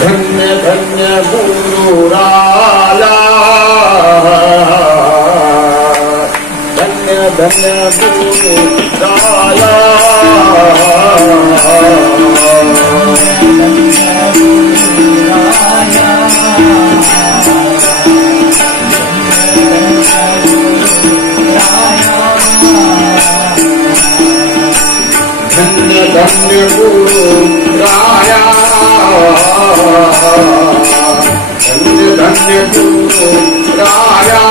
धन्य धन्य गुरु राया, धन्य धन्य गुरु राया, धन्य धन्य गुरु राया, धन्य धन्य गुरु राया,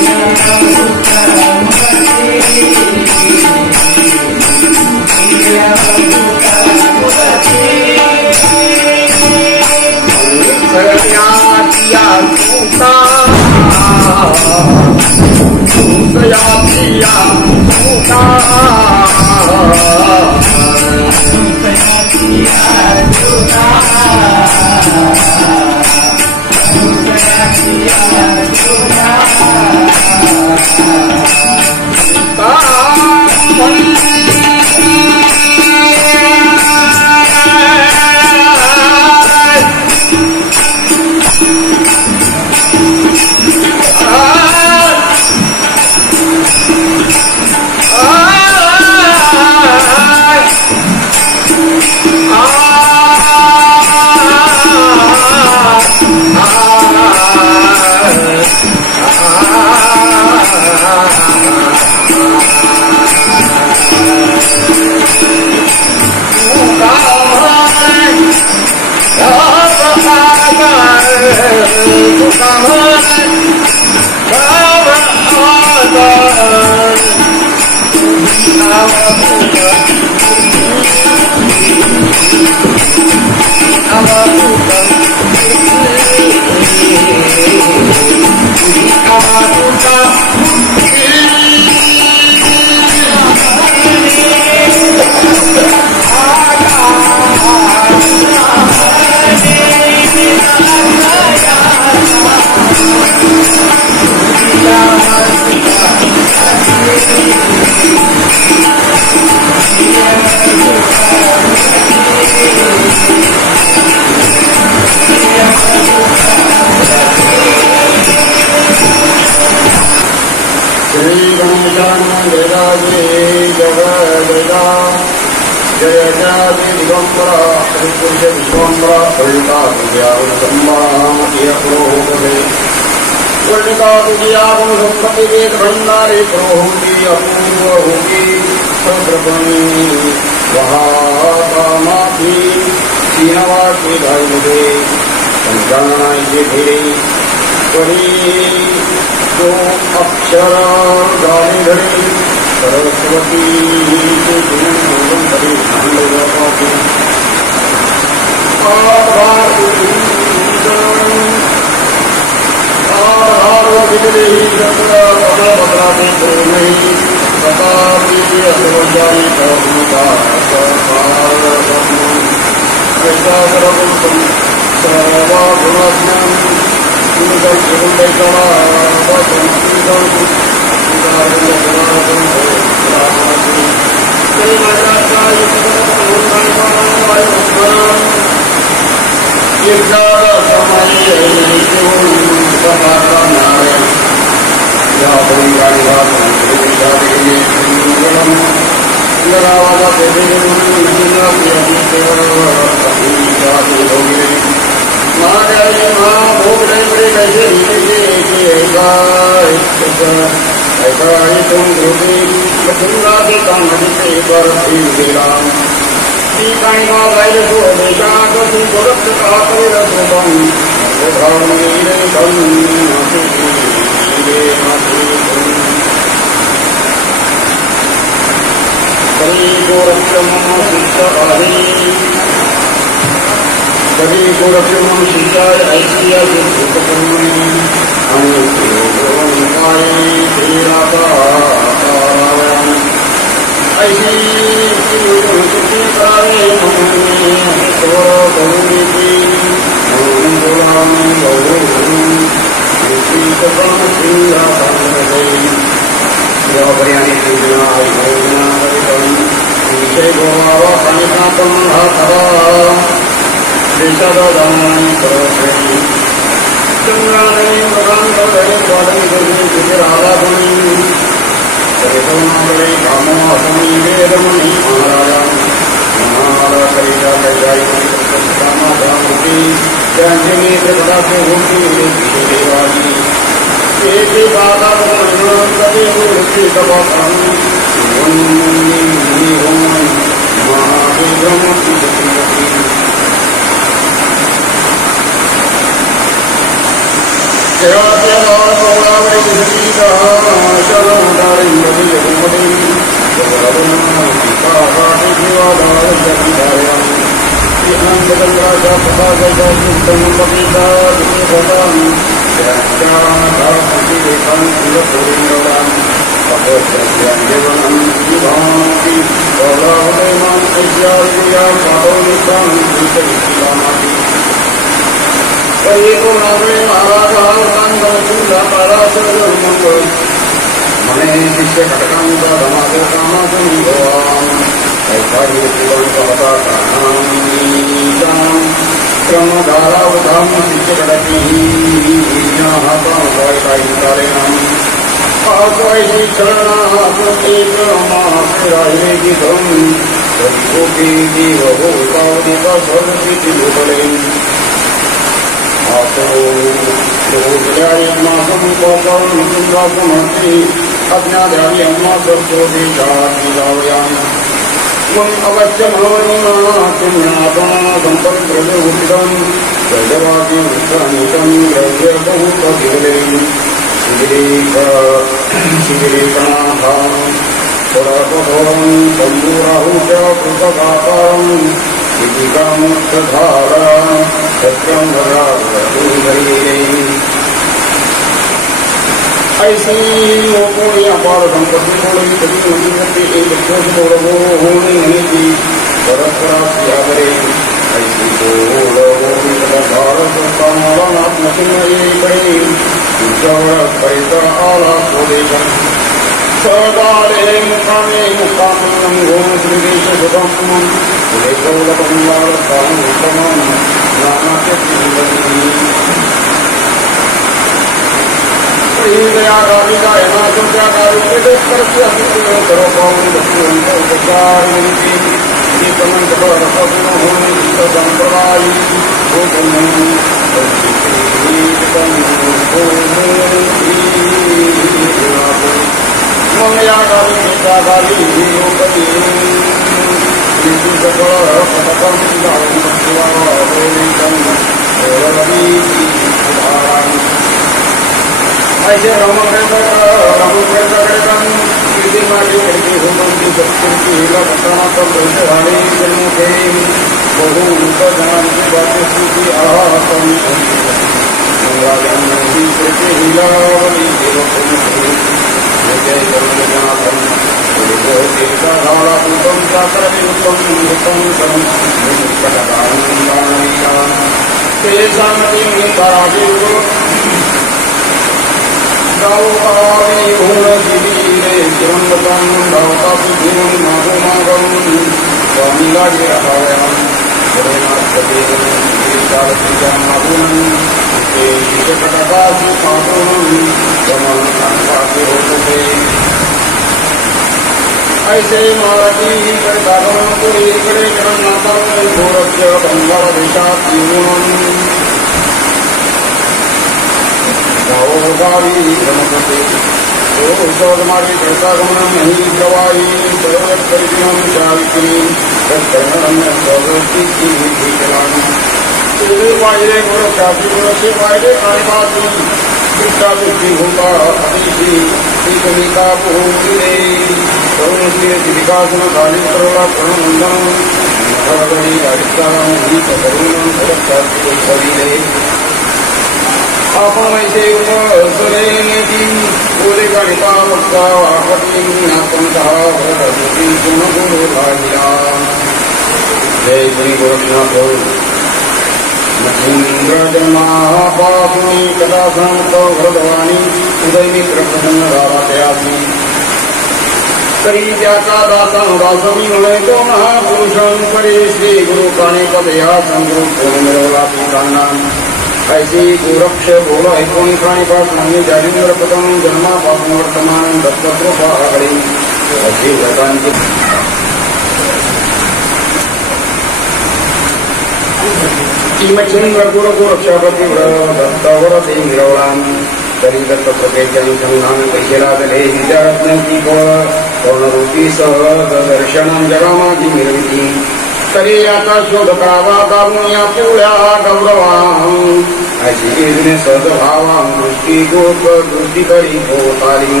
ऐसी सहज भावा दृष्टी गोप दृष्टी करी होतारी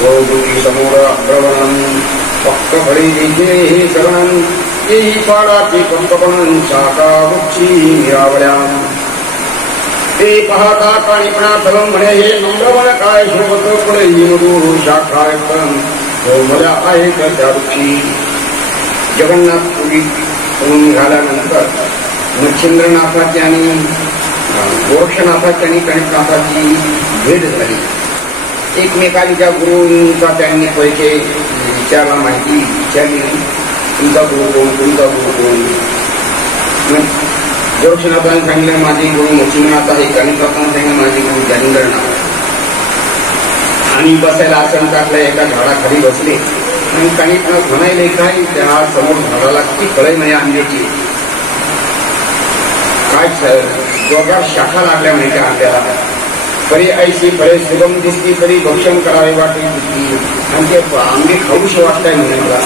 गोगुटी समोर अग्रवणम पक्क फळी हे शरण येई पाडाची पंकपणन शाखा वृक्षी मिरावळ्या ते पाहता काणीपणा तलम म्हणे हे नम्रवण काय शोभत पुढे मधुर शाखा हो मला आहे तर त्या वृक्षी जगन्नाथपुरी होऊन निघाल्यानंतर मच्छिंद्रनाथाची आणि गोरक्षनाथाची आणि गणेशनाथाची भेट झाली. एकमेकांच्या गुरूंचा त्यांनी पैसे विचारला, माहिती विचारली, तुमचा गुरु कोण, तुमचा गुरु कोण. गोरक्षनाथाने सांगितलं माझे गुरु मच्छिंद्रनाथ आहे, गणेशनाथाने सांगितलं माझे गुरु ज्ञानेंद्रनाथ. आणि बसायला आसन टाकलं, एका झाडाखाली बसले आणि गणेशनाथ म्हणायले काय त्या समोर झाडाला किती फळे नाही आंब्याची, काय दोघा शाखा लागल्या म्हणजे आंब्याला. परी ऐशी फळे सुगम दिसली तरी भक्षण करावे वाटे दिसली आणि ते आंबे खाऊशी वाटताय म्हणे मला.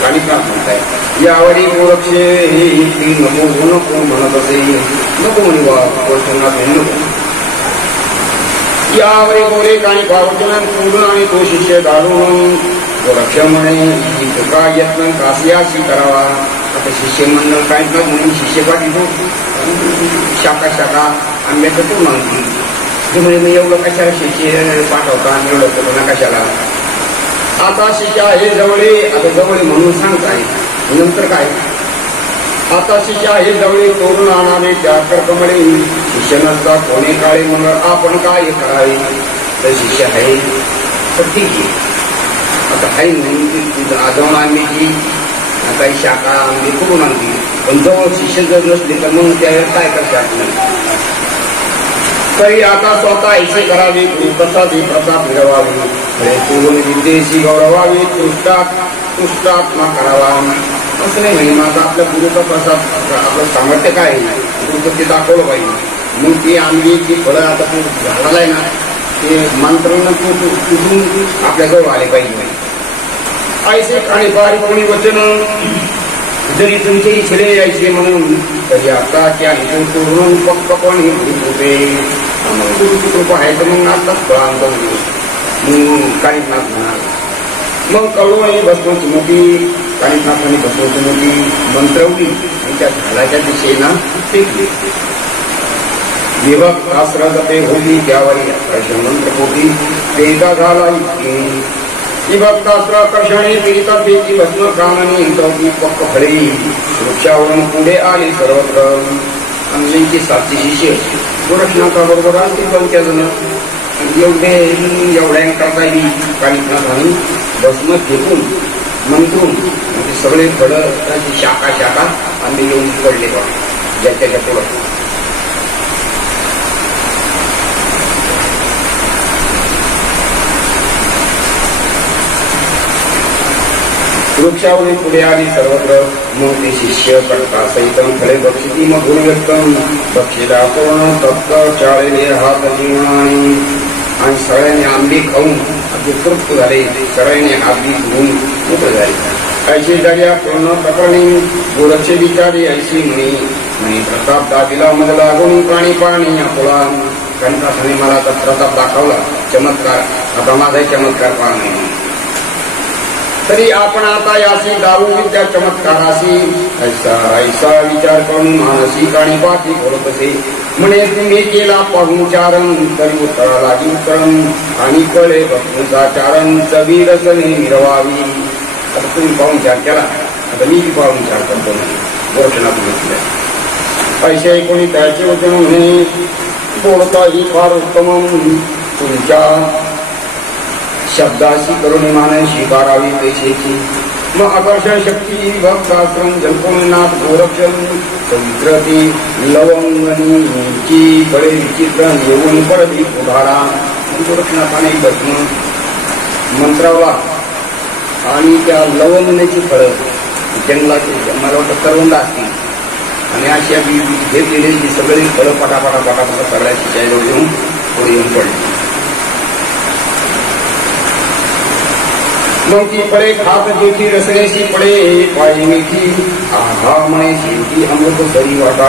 गणेशनाथ म्हणताय यावरी गोरक्षे हे इतकी नको नको म्हणत असे, नको म्हणे गोरक्षनाथ हे नको. यावरी गोरे काणी पावचन सोडून आणि तो शिष्य दारून गोरक्ष म्हणे का यत्न कासियाशी करावा. आता शिष्य मंडळ काय ना म्हणून शिष्य पाठीतो शाखा शाखा आंब्याचं तो मागतील. ते म्हणे मी एवढं कशाला शिष्य पाठवता, एवढं करू कशाला. आता शिष्य आहे जवळे, आता जवळ म्हणून सांगताय. नंतर काय आता शिष्य आहे जवळे तोडून आणावे त्या कर्कमळे शिष्य नसता कोणी काळे म्हणून आपण काय करावे. तर शिष्य आहे तर ठीक आहे, आता काही म्हणून जाऊन आंब्याची काही शाखा आंबे करून आणली, पण जवळ शिष्य जर नसले तर मग त्या काय करतात. तरी आता स्वतः ऐसे करावे, प्रसाद प्रसाद मिळवावे, पूर्ण विद्येशी गौरवावे, तुष्टात्मा करावा. असं नाही म्हणजे माझा आपल्या गुरुचा प्रसाद आपलं सामर्थ्य काय आहे गुरुचं ते दाखवलं पाहिजे. मग ती आंबीची फळं आता तू झाडाला आहे ना ते मंत्रांना तुझून आपल्याजवळ आले पाहिजे. ऐसे आणि बारीक कोणी वचन जरी तुमचे इच्छले यायचे म्हणून तरी आता त्या इथून सोडून पक्क पण हे होते. गुरुची कृपा आहे तर मग आताच फळांत काणीनाथ म्हणाल. मग कळू आणि भस्माची मोठी काणीनाथाने भस्माची मोठी मंत्रवली आणि त्या झाडाच्या दिशेना फेकली. विभक्त आश्रते होती त्यावरी मंत्र होती वेगा झाला इतकी. विभक्तास्त्राकर्षणे पीडिता पेची भस्म काननी चौकी पक्क फळे वृक्षावरून पुढे आले सर्वत्र. आमची 700 शिष्य गोरक्षनाथाबरोबर आले 15 जण. एवढ्या करता येईल काणीनाथाने भस्म फेकून मंत्रून म्हणजे सगळे फळं त्याची शाखा शाखा आम्ही येऊन पडले बा ज्याच्या पुढं. वृक्षावरून पुढे आली सर्वत्र. मग ते शिष्य कडका सहितम फळे बक्षिती मधुर व्यक्तम बक्षिता पूर्ण तप्त चाळले हात जीवनाने. आणि सगळ्यांनी आंबे खाऊन अगदी तृप्त झाले, सगळ्यांनी हाती धुवून मोकळे झाले. ऐशी जाग्या पूर्ण प्रकरणी गोरक्ष विचारी ऐशी म्हणे प्रताप दाबीला मधला लागून पाणी पाणी आपला. गणेशनाथाने मला आता प्रताप दाखवला चमत्कार, आता माझाही चमत्कार पाहणे. तरी आपण आता यासी दारू विद्या चमत्काराशी ऐसा ऐसा विचार करून मानसी काणी पाठी बोलत असे. म्हणे तुम्ही केला पाहुणचारण तरी उत्तरा लागी उत्तरम आणि कळे भक्तीचाचारण चवी रसने मिरवावी. आता तुम्ही पाहुणचार केला, आता मी पाहुणचार करतो नाही. गोरक्षनाथ म्हटलं पैसे कोणी त्याचे वचन म्हणे बोलता ही फार उत्तम तुमच्या शब्दाशी करुणी मान स्वीकारावी पैशाची. मग आकर्षण शक्ती भक्ताश्रम जल्पनाथ गोरक्षण संक्रती लवंगणीची फळे विचित्र येऊन पडली उधारा. गोरक्षनाथाने भस्म मंत्रावला आणि त्या लवंगण्याची फळं जंगलाची मला वाटतं करवंदा असतील आणि अशा घेतलेली ती सगळी फळं पटापटा पटापटा सगळ्या शिकायला येऊन पुढे येऊन पडली. मग ती फळे खात जेठी रसण्याची पडे पायी मिठी आहा म्हणे शेवटी अमृत सरी वाटा.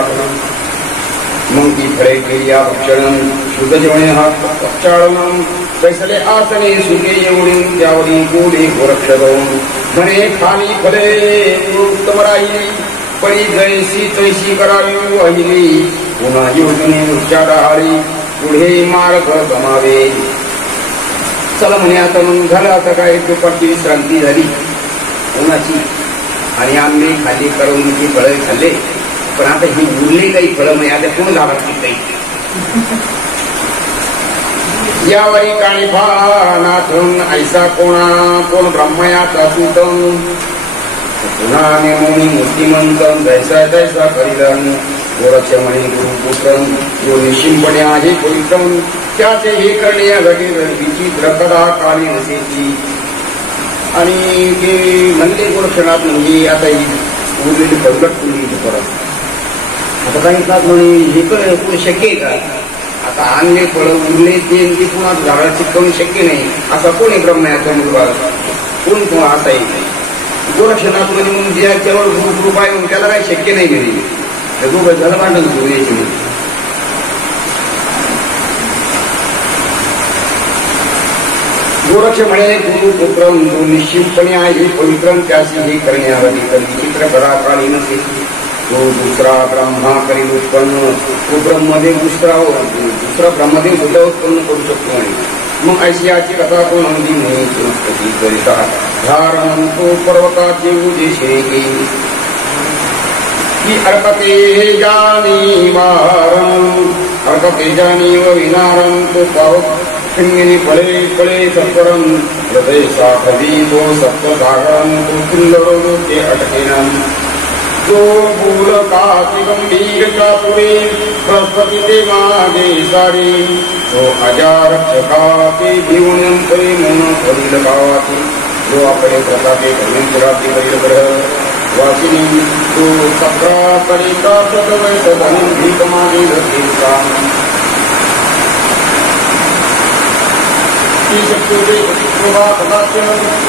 मग ती फळे केली भक्षण शुद्ध जेवणे हा पक्षाळन कैसले आसने सुखे एवढी त्यावरी गोडे गोरक्ष म्हणे खाली फले उत्तम राहिली परी जैसी तैसी करावी वाहिली पुन्हा योजने वृक्षाडाळी पुढे मार्ग गमावे. चला म्हणे आता मग झालं आता काय दुपारची विश्रांती झाली उन्हाची आणि आंबे खाली करवणीची फळं खाल्ले पण आता ही उरली काही फळं म्हणजे आता कोण लाभार्थी काही यावरी काळीफा नाथून ऐसा कोण ब्रह्मयाचा सुतम पुन्हा नेमोनी मूर्तिमंत जैसा तैसा करिलन गोरक्ष म्हणे गुरुपुत्रम जो निश्चिंपणे आहे पवित्रम त्याचे हे करणे विचित्र कदा काळी नसेची. आणि ते म्हणले गोरक्षनाथ म्हणजे आता ही उरलेली फलगट तुम्ही परत आता काही नाथ म्हणे हे पण शक्य आहे का आता आणले फळ उरले ते पुन्हा झाडाला चिकवणे शक्य नाही असा कोण आहे ब्रह्मयाचा मुलगा कोण कोण असा आहे गोरक्षनाथ म्हणजे म्हणून ज्या केवळ गुरुकृपा आहे म्हणून त्याला काही शक्य नाही मिळेल दोघं झालं भांडण सुरू यायचे गोरक्ष म्हणे गुरुपुत्र जो निश्चितपणे आहे पवित्र त्याशी हे करण्यावधी विचित्र करा काळी नसे तो दुसरा ब्रह्मा करील उत्पन्न तो ब्रह्मदेव दुसरा ब्रह्मदेव सुद्धा उत्पन्न करू शकतो म्हणे. मग ऐशियाची कथा कोण अंगी नाही करिता धारण तो पर्वताचे उदेशे की अर्कते जानी वारं अर्कते जानी व विनारं तो पावक शिंगिनी फळे फळे सत्वरं हृदय साखदी तो सत्वसागरं तो सुंदरो ते अटकेनं जो बोलकाति गंभीर चातुरी बृहस्पति ते मागे सारी तो अजारक्षकाते जीवनंतरी मन करील गावाती जो आपले प्रतापे करुणपुराती करील ग्रह वासिनी तो सक्रा करिता सतवैत धन भीक मागे धरतीचा ती शक्ती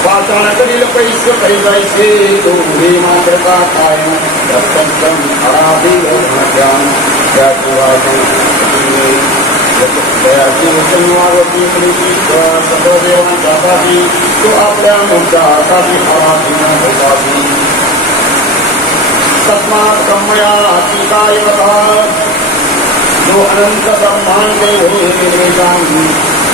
वाचन करील पैसे पैजायचे तो हे मात्रता कायम दत्तम हराधी ज्ञान त्याची वाचन दयाची वचनवावती प्रीती सर्वदेवांच्यासाठी तो आपल्या मुद्द्यासाठी आराधना होताती तस्मात् ब्रह्मया अतीताय कथा जो अनंत ब्रह्मांडे होते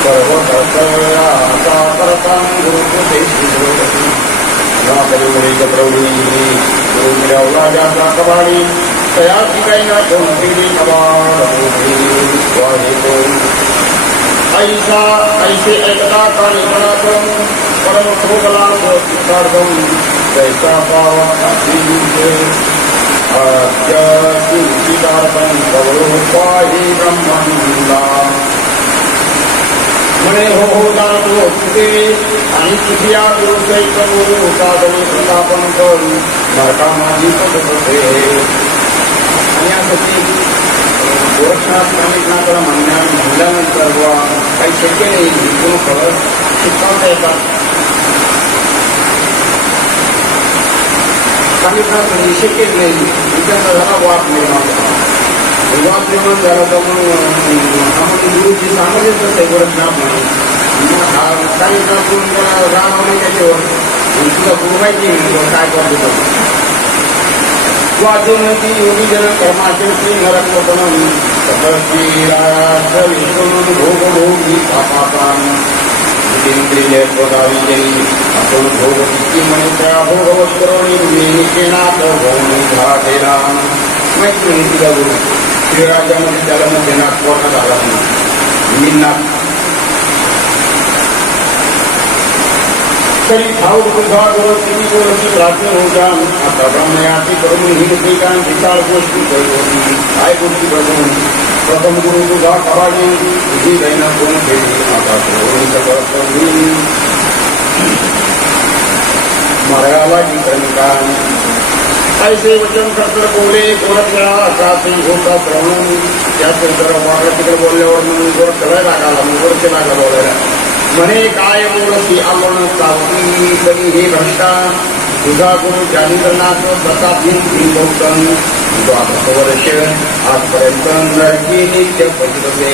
सर्वकर्तव्याचा करतां गुरुपदेशी गुरुपती नाकरी चक्रवडी मिळवला कबाडी तयाची काही ना कोणती कबाड ऐसा ऐसे ऐकता काळीपणातून परम भोगला सिद्धार्थम जैसा पावा सिद्धार्थम कवळोपाही ब्रह्मंदा म्हणे हो जातो तुझे आणि तुझ्या गुरुसहित गुरु साधने प्रतापन करून नरका माझी पदत होते. आणि यासाठी गोरक्षनाथ नामिकनाथाला म्हणल्यानंतर काही शक्य नाही गुरु फळ शिकवता येतात. नामिकनाथ म्हणजे शक्यच नाही त्यांचा झाला वाद निर्माण वाद निर्माण झाला तर मग गुरुची सांगतच आहे गोरक्षनाथ म्हणून काही राम नाही त्याच्यावर तुला गुरु माहिती काय करतो वाचनती योगी जन कर्माचरती नरकपणम तपस्वी भोगभोगी पापापान जितेंद्रिय पदाविजयी आपण भोगती म्हणे त्या भोगवत्करणी नाथ भौमी घाटेला माहिती नाही तुला गुरु श्रीराजामध्ये त्याला मध्ये नाथ पोटात आला नाही नाथ तरी भाव तुझा गुरु तिची गोरची प्रार्थना होता. आता ब्रह्मयाची करून ही श्रीकांत विचार गोष्टी करतो काय गोष्टी करून प्रथम गुरु तुझा कबाडी तुझी दैना कोण भेटली आता मराला जी कणकान ऐसे वचन कर्तर बोले गोरखला काशी होता श्रवण त्याचे जर वाकडं तिकडे बोलल्यावर म्हणून गोरख सगळं लागाला मग गोरखे लागा बोलायला म्हणे काय बोलती आपण सावती कधी हे भ्रष्टा तुझा गुरु ज्ञानेंद्रनाथ प्रतापी गौतम 12 वर्ष आजपर्यंत नरकी नित्य पतितसे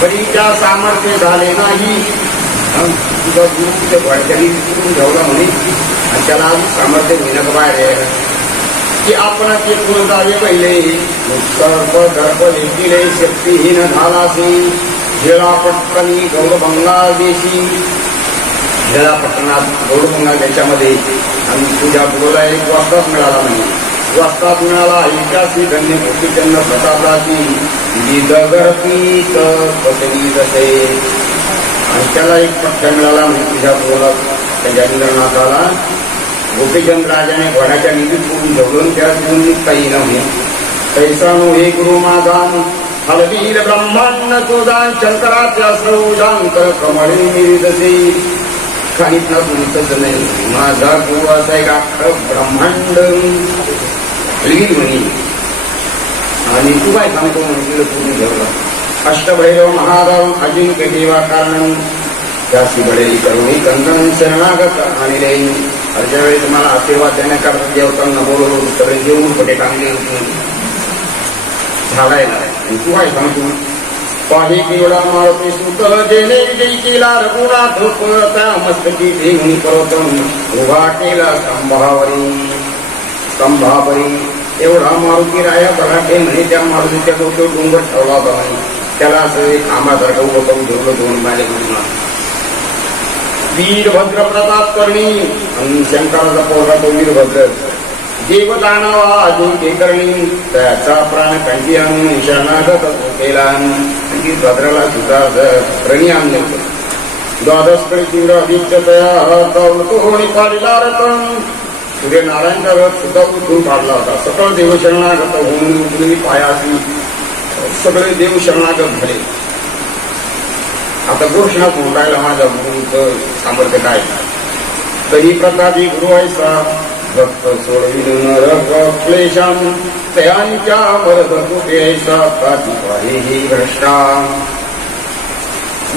परीच्या सामर्थ्य झाले नाही. तुझा गुरु तुझ्या घोड्याच्या करून ठेवला म्हणे आणि त्याला सामर्थ्य होईना बाहेर की आपण ते पूर्ण जावे पहिले. सर्प दर्प देखील शक्तीहीन झालासी झेळा पटकनी गौरभंगा देशी. झेळा पटकनात गौरभंगा देशामध्ये आणि तुझ्या गुरुला एक वाजताच मिळाला म्हणे. वाजताच मिळाला ऐकाशी धन्य गोपीचंद्र प्रतापाची दगरपीत पसरी जसे. आणि त्याला एक पट्टा मिळाला म्हणजे तुझ्या गुरुला त्या ज्ञानेंद्रनाथाला गोपीचंद राजाने घोड्याच्या निधीत करून ठेवलं. त्या घेऊन निघता येईना म्हणे. तैसानो हे गुरु माझा हलवीर ब्रह्मांड तुझा शंकराच्या सौजांत कमळे मिळतसे. काहीच ना तुमचंच नाही माझा गुरु असा एक अख्खं ब्रह्मांड हलवीर म्हणे. आणि तू काय सांगतो म्हणजे पूर्ण ठेवला. अष्टभैरव महादेव अजिंक्य देवा कारण त्यासी बळेली करुणी कंदन शरणागत आणि रेन. अशा वेळी तुम्हाला आशीर्वाद देण्याकरता देवतांना बोलवलं सगळे जेवून पटे टांगले झाडायला. आणि तू काय सांगतो पाही केवढा मारुती सुत जेणे विजयी केला रघुनाथ त्या मस्तकी देऊन पर्वतम उभा केला स्तंभावरी. एवढा मारुती राया बघाटे म्हणे त्या मारुतीच्या डोक्यावर डोंगर ठेवला होता म्हणे. त्याला असं एक आंबासारखं उभं करून ठेवलं 2 माले म्हणून. वीरभद्र प्रताप करणी आणि शंकराचा पोरगा तो वीरभद्र देवदानवा अजिंक्य करणी त्याचा प्राण कंठी आणून शरणागत केला. भद्राला सुद्धा प्रणी आणले होते. 12 कडे तीव्र आदित्य तया होणी पाडला रतन. सूर्यनारायणचा रथ सुद्धा उठून काढला होता. सकळ देव शरणागत होऊन उठलेली पायाची सगळे देव शरणागत झाले. आता घोषणात उठायला माझ्या गुरुचं सामर्थ्य काय. तरी प्रतापी गुरु ऐसा भक्त सोडविन नरक क्लेशान तयांच्या वरद कुठे ऐसा काती पाहे ही भ्रष्टा.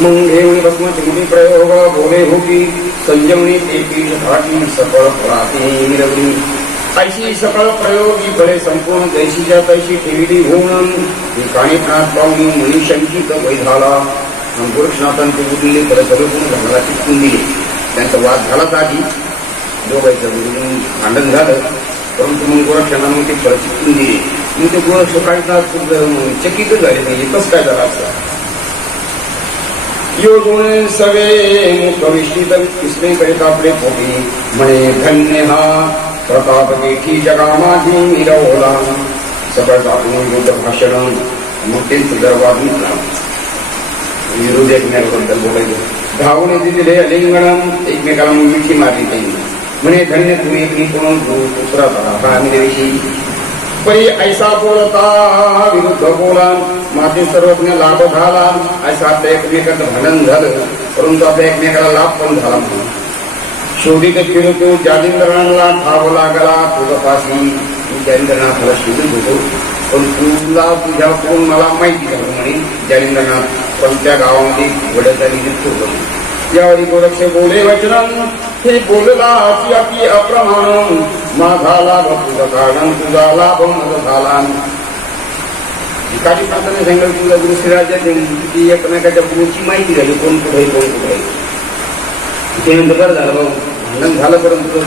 मग घेऊन बसमती प्रयोग बोले होती संजीवनी तेपी घाटी सकळ फळाती मिरवली. ऐशी सकळ प्रयोगी फळे संपूर्ण तैशीच्या तैशी ठेवली होऊन काणीनाथ पाहुणी मनुष्यांकित वै झाला. गोरक्षनाथांचे उरलेले फळं सगळं पूर्ण झाडाला चिटकून दिले. त्यांचा वाद झालाच आधी दोघांचं गुरुजून भांडण झालं. परंतु मग गोरक्षनाथांनी ते फळं चिटकून दिले. मग ते गोरक्ष काढतात चकित झाले नाही. कसं काय झालं असं योजून सवे मुखविष्टित किसनेकडे आपले पोटी म्हणे धन्य हा प्रताप देखी जगा माझी मिरवला. सगळं टाकून युद्ध भाषण मग त्यांचं दरबार निघला. विरोध एकमेकांबद्दल बोलायचं. धावून दिले अलिंगणम एकमेकाला मिठी मारली त्यांनी म्हणे धन्य तू एक कोण दुसरा विषयी परी ऐसा बोलता विरुद्ध बोला. माझे सर्वज्ञ लाभ झाला. असं आपल्या एकमेकाचं भांडण झालं परंतु आपल्या एकमेकाला लाभ पण झाला. म्हणून शोधित फिरतो ज्ञानेंद्रनाथला ठाव लागला तुझपाशी. ज्ञानेंद्रनाथाला शोधित होतो पण तुला तुझ्या कोण मला माहिती झालं म्हणे ज्ञानेंद्रनाथ कोणत्या गावामध्ये घोड्याचा नियुक्त होतो. यावेळी गोरक्ष बोले वचन हे बोलला अति अप्रमाण माझा लाभ तुझा कारण तुझा लाभ माझा झाला. काही प्रांताने सांगितलं तुझा गुरु श्रीराजाची एकमेकाच्या गुरुची माहिती झाली कोण कुठे कोण कुठे. ते बरं झालं भाऊ भांडण झालं परंतु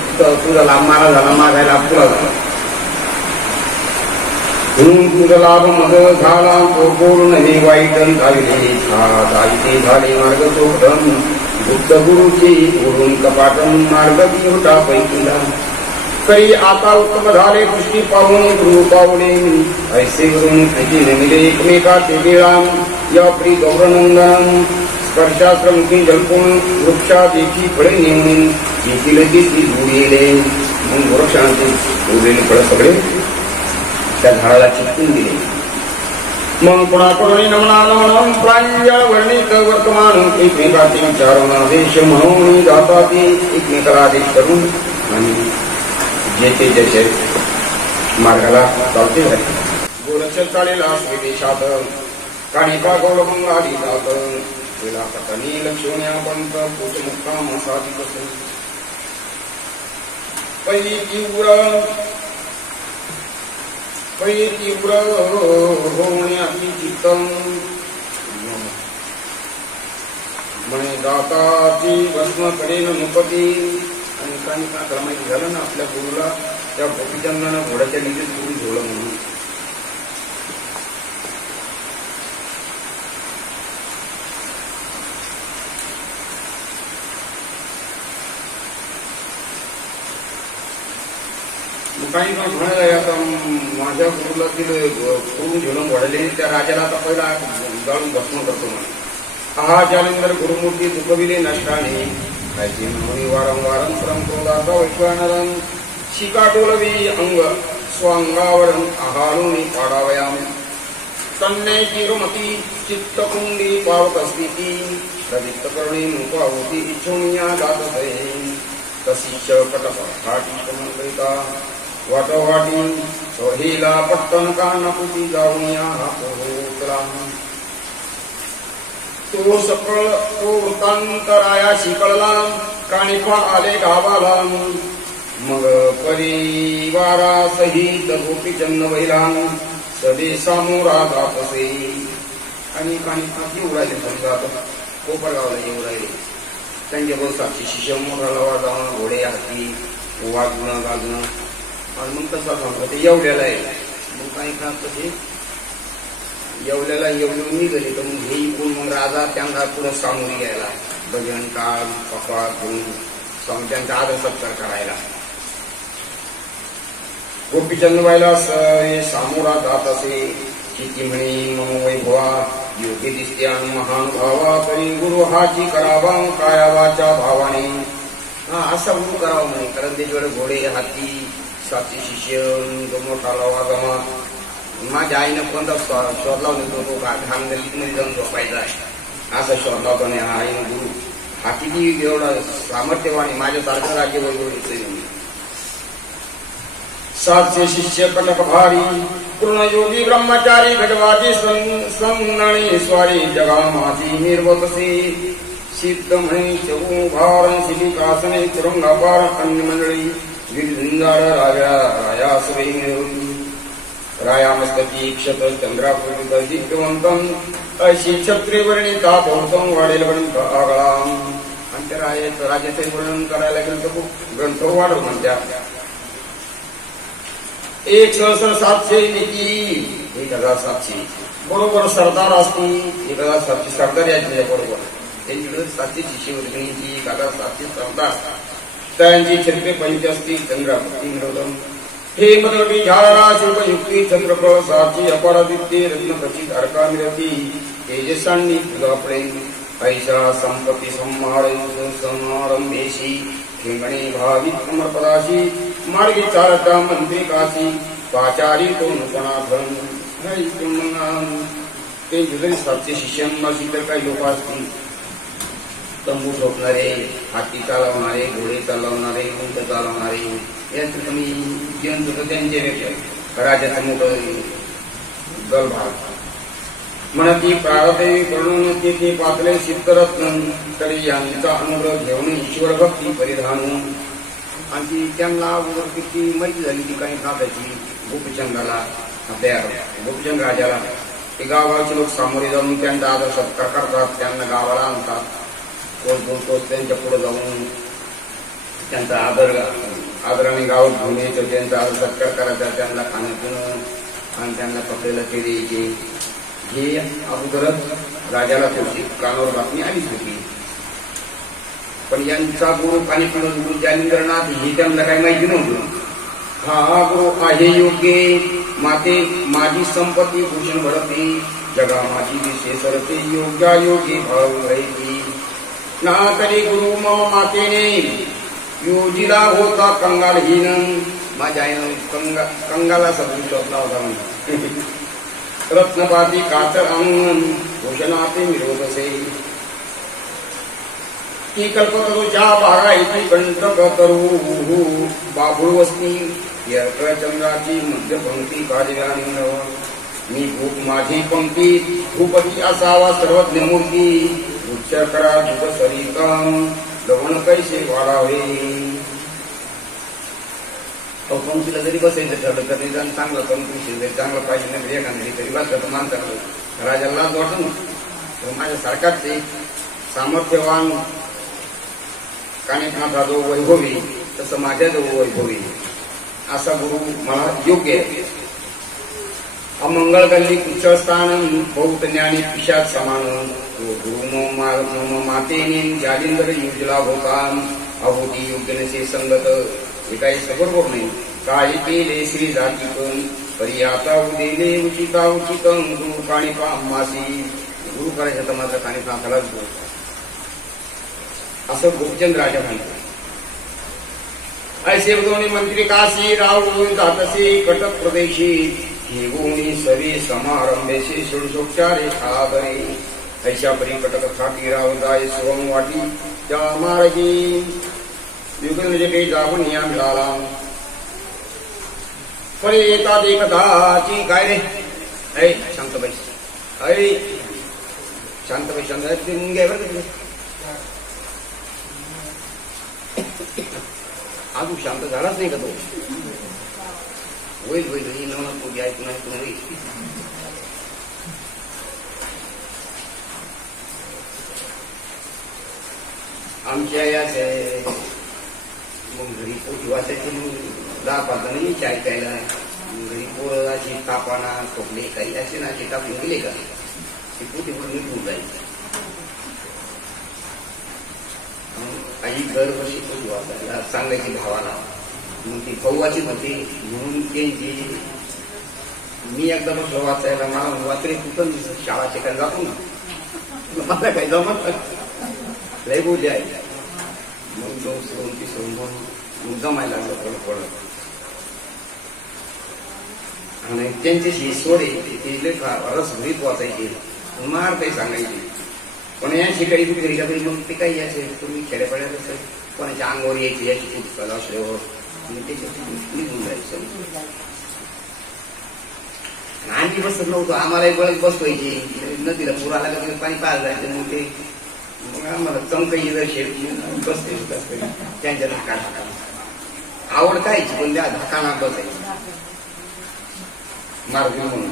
तुझा लाभ मला झाला माझा लाभ तुला झाला. म्हणून तुझा लाभ मग झाला तो बोलून हे वाईट झाले झाले मार्ग सोडन बुद्ध गुरुची बोलून कपाटन मार्ग होता पैकीला. तरी आता उत्तम झाले दृष्टी पाहून गुरु पावले ऐसे करून ऐकीने मिले एकमेकाचे वेळाम. या प्री गौरनंदन स्पर्शास्त्रमुखी जलपून वृक्षा देखी फळे नेऊन देखील ती जोडलेले. म्हणून वृक्षांचे उरलेले फळं सगळे त्या झाडाला चिटकून दिले. मग कोणाकडून नमनानमन प्रांजळ वर्णित वर्तमान एकमेकाचे विचारून आदेश म्हणून जातात एकमेकाला आदेश करून आणि जेथे जसे मार्गाला चालते झाले. गोरक्ष चालेला विदेशात काणिका गौरभंगाली जात वेळा पतनी लक्ष्मण्या पंत पोचमुक्काम साधित. पै तीव्र होण्याची चित्तम म्हणे दाताची भस्म करेन नुपती. आणि काही का माहिती झालं ना आपल्या गुरुला त्या गोपीचंदानं घोड्याच्या निधीत गुरु झोळं म्हणून. काही का म्हणायला आता माझ्या गुरुला तिथे गुरु झोळं घोड्याले त्या राजाला आता पहिला जाळून भस्म करतो म्हणे. हा जालिंदर गुरुमूर्ती दुखविले नष्टाने कायची म्हणून वारंवार परमक्रोधाचा वैश्वानरं शिकाटोलवी अंग स्वांगावरं आहाळून पाडावयाम. कन्याची रुमती चित्तकुंडी पावत असती ती प्रदिप्त करणे मुपावती इच्छुनिया जात तशी कटपटाटी कमंकरिता वाटवाटी सोहीला पट्टन कानपुटी जाऊन या पोहोचला. तो सकळ तो वृत्तांतरायाशी कळला काणिपा आले गावाला. मग परिवारासहित गोपीचंद वैला सदे सामोरा जातसे. आणि काणिपा येऊ राहिले समजा कोपरगावला येऊ राहिले. त्यांच्या बसाची शिष्य मोठा लवा जाऊन घोडे हाती वागणं गागणं आणि मग तसा सांगतो ते येवल्याला आहे. मग काही का तसे येवल्याला येऊन निघाले तर मग हे इकून मग राजा त्यांना पुढे सामोरी घ्यायला भजन काळ पप्पा करून त्यांचा आदर सत्कार करायला. गोपीचंद व्हायला सामोरा जात असे. किती म्हणे मम वैभवा योग्य दिसते आणि महान भावा तरी गुरु हाची करावा कायावाच्या भावाने. असा गुरु करावा म्हणे कारण त्याच्याकडे घोडे हाती साथी शिष्य मोठा लावा जमा. माझ्या आईनं कोणता शोध लावून येतो तो घाण गल्लीमध्ये जाऊन झोपायचा असा शोध लावतो. आणि हा आईनं गुरु हा किती एवढा सामर्थ्यवान माझ्यासारखं राज्य वैभव. 700 शिष्य कटक भारी पूर्ण योगी ब्रह्मचारी घटवाची संगणी स्वारी जगा माझी निर्वतसे. सिद्ध म्हणे चऊ भार शिलिकासने तुरुंगापार अन्य मंडळी विरझुंजार रायास वैनिवृत्ती. राया मस्तकी क्षत चंद्रापूरित दिव्यवंतम अशी क्षत्रियवर्णिता गौतम वाढेल ग्रंथ आगळा. आणि त्या राजाचे वर्णन करायला गेलं तर खूप ग्रंथ वाढव म्हणत्या. 1,700 नीती 1,700 बरोबर सरदार असती. 1,700 सरदार यायचे बरोबर. त्यांच्याकडे 700 शिष्य होती. 1,700 सरदार त्यांची छत्रे 85 चंद्रापूर्ती मिळवलं. हे मदगटी झाला शुल्कयुक्ती चंद्रप्रसाची अपरादित्य रत्नखचित अर्का मिळती. तेजसांनी तुझापडे ऐसा संपत्ती समारंभेशी ठेंगणे भाविक अमरपदाशी मार्गी चालता मंत्री काशी पाचारी तो नूतनाथन. ते जरी 700 शिष्यांपाशी तर काही लोक असतील. तंबू ठोकणारे हाती चालवणारे घोडे चालवणारे उंट चालवणारे यांचं तुम्ही जंतु त्यांचे राजाचं मोठं दल भाग म्हणती. प्रारब्धे करून ते पातळे सिद्धरत्न तरी यांचा अनुग्रह घेऊन ईश्वर भक्ती परिधान. आणि त्यांना किती माहिती झाली ती काही नाथाची गोपीचंदाला आपल्या गोपीचंद राजाला. ते गावाचे लोक सामोरे जाऊन त्यांचा आदर सत्कार करतात. त्यांना गावाला आणतात. तो त्यांच्या पुढे जाऊन त्यांचा आदराने गावात घेऊन यायचं. त्यांचा आदर सत्कार करायचा. त्यांना खाणं पिणं आणि त्यांना कपडेला ते द्यायचे. हे अगोदरच राजाला थोडीशी कानावर बातमी आलीच होती. पण यांचा गुरु पाणी पिणून गुरु जालिंद्रनाथ हे त्यांना काही माहिती नव्हतं. हा गुरु आहे योग्य माते माझी संपत्ती भूषण भरते जगा माझी विशेष सरते योग्या योगी भाव राहिली. ना तरी गुरु मम मातेने योजिला होता कंगालहीन. माझ्या आईनं कंगाला सगळी शोधला होता म्हणजे रत्नपाती कातर अंगण भूषणाते मिळवत असे. ती कल्पतरूच्या बागायती कंटक तरू बाबुळ वस्ती चंद्राची मध्य पंक्ती काजव्याने मी भूक माझी पंक्ती भूपती असावा सर्वज्ञ मूर्ती. उच्च करा जुग सरिता लवण कैसे वाढावे. पंक्तीला जरी बसायचं ठरलं तर निदान चांगलं पंक्ती जरी चांगलं पाहिजे नाही एखादी तरी बसलं तर मानतात राजाला लाज वाटत ना. माझ्या सरकारचे सामर्थ्यवान कानिफनाथा जो वैभवी तसं माझ्या जो वैभवी असा गुरु मला योग्य आहे. अमंगळ गल्ली कुचस्थान बहुत ज्ञानी पिशाच समान गुरु मातेने जालिंदर युजला होतान अहोती योग्य नसे संगत. हे काही बरोबर नाही. काय केले श्री जातीकन परी आता उदेले उचिता उचितम गुरु काणिपा अम्मासी. गुरु करायचं तर माझा कानिफनाथालाच गुरु असं गोपीचंद राजा म्हणतो. ऐसे दोन्ही मंत्री काशी राहून जातसे कटक प्रदेशी ही गोणी सवे समारंभेशी षोडशोपचारे सादरे. ऐशा परी कटक थाटी राव जाय सोम वाटी त्या मार्गी युगन जगे जाऊन या मिळाला. परी येतात एकदाची काय रे ऐ शांतबाई ऐ शांतबाई शांत ते मुंगे बरं अजून शांत झालाच नाही का तो. होईल होईल ही नवना पूर्वी ऐकून ऐकून होईल. आमच्या याच मग घरी पोटी वाचायची मग 10-5 जण चाय प्यायला घरी पोळाची तापाना खोकले काही असे ना ते टाकून गेले का ते पोटी पण निघून जायचं. आई घर कशी पोटी वाचायला सांगायची भावाला. मग ती भाऊवाची होती म्हणून त्यांची मी एकदा बसलो वाचायला मला वाचले कुठं शाळा शिकायला जातो ना मला काही जमत लय बोलले आहे. मग 2-3 मग जमायला लागलं थोडं थोडं आणि त्यांच्याशी सोडे ते रसभरीत वाचायचे मार काही सांगायचे. पण या शिकाई कुठे घरी का तरी मग ते काही असेल तुम्ही खेड्यापाड्यात असेल कोणाच्या अंगावर यायची याची पुस्तकाला असल्यावर निघून जायचं. आम्ही बसत नव्हतो आम्हालाही बळच बसवायची नदीला पूर आला का पाणी पाहायला जायचं. मग ते मग आम्हाला चमकाई बसते त्यांच्या धक्का आवड कायची पण त्या धक्काना बसायची मार्ग म्हणून.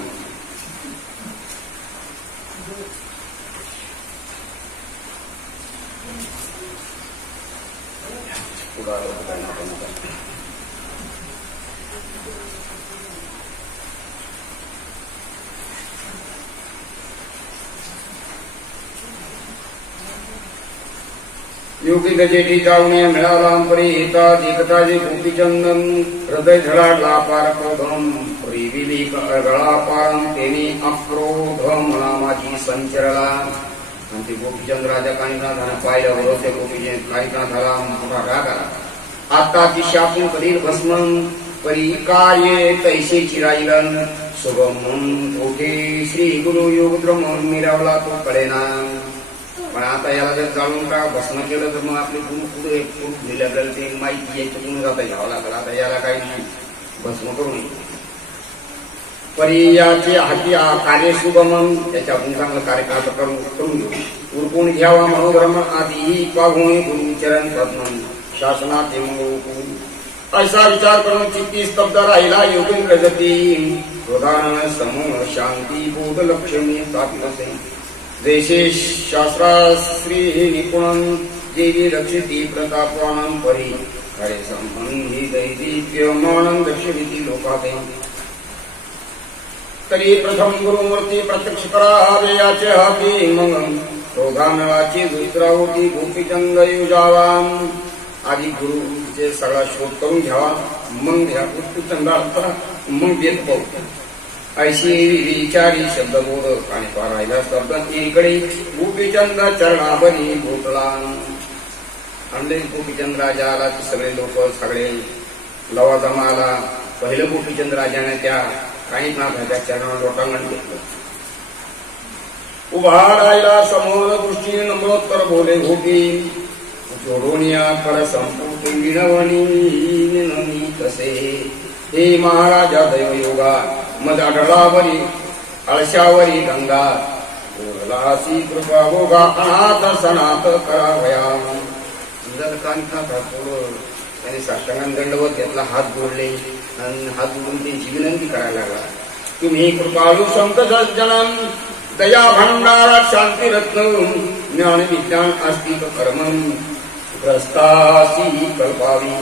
योगी गजेटी जाऊन मिळाला परी एका देखताजे गोपीचंदन हृदय धडाडला पार क्रोधम परी विवेक गळा पारम तेने अक्रोध म्हणा माझी संचरला. आणि ते गोपीचंद राजा कानिफनाथानं पाहिलं बरोबर ते गोपीचंद कानिफनाथाला मोठा राग आला. आता ती शापून करील भस्मन परी कार्य तैसे चिराईलन शुभम कोठे श्री गुरु योगद्रम मिरावला तो कळेना. पण आता याला जर जाणून का भस्म केलं तर मग आपले गुरु पुढे दिले आपल्याला ते माहिती याच्यातून जाता घ्यावं लागलं. आता याला काही नाही भस्म करू नये. परी याचे हाती कार्य शुभमन त्याच्यातून चांगलं कार्यकाळ करून घेऊ. उरकून घ्यावा मनोधर्म आधी पाहून गुरुचरण पद्मन शासनात असा विचार करून चित्ती स्तब्ध राहिला योगी प्रगती. प्रधान समूह शांती बोध लक्ष्मी स्थापित देशे शास्त्राश्री निपुणं देवी रक्षिती प्रतापवानं परी खरे संबंधी दैदिप्यमानं दक्षिणीती लोकाते. तरी प्रथम गुरुमूर्ती प्रत्यक्ष करावे याचे हाती मग क्रोधानळाची दुसरा होती गोपीचंद युजावान. आधी गुरुचे सगळा शोध करून घ्यावा मग घ्या गोपीचंदाचा मग देत पाहू. ऐशी विचारी शब्द बोध आणि पारायला शब्द इकडे गोपीचंद चरणावरी भोटला. आणले गोपीचंद राजा आला ते सगळे लोक सगळे लवाजमा आला. पहिलं गोपीचंद राजाने त्या कानिफनाथाच्या चरणावर लोटांगण घेतलं. उभा राहिला समोर दृष्टी नम्रोत्तर बोले गोपी जोडून या कर संपूर्ण विनवणी तसे. हे महाराजा दैवयोगा मद अडळावरी अळशावरी गंगा बोलासी कृपा भोगा अनाथ सनाथ करावया. जर कानिफनाथा थोडं त्याने साष्टांगाने दंडवत घेतला, हात जोडले आणि हात जोडून त्यांची विनंती करायला लागला. तुम्ही कृपाळू संत सज्जनम दया भंडारात शांती रत्न ज्ञान विज्ञान आस्तिक कर्मम ग्रस्तासी कल्पावी.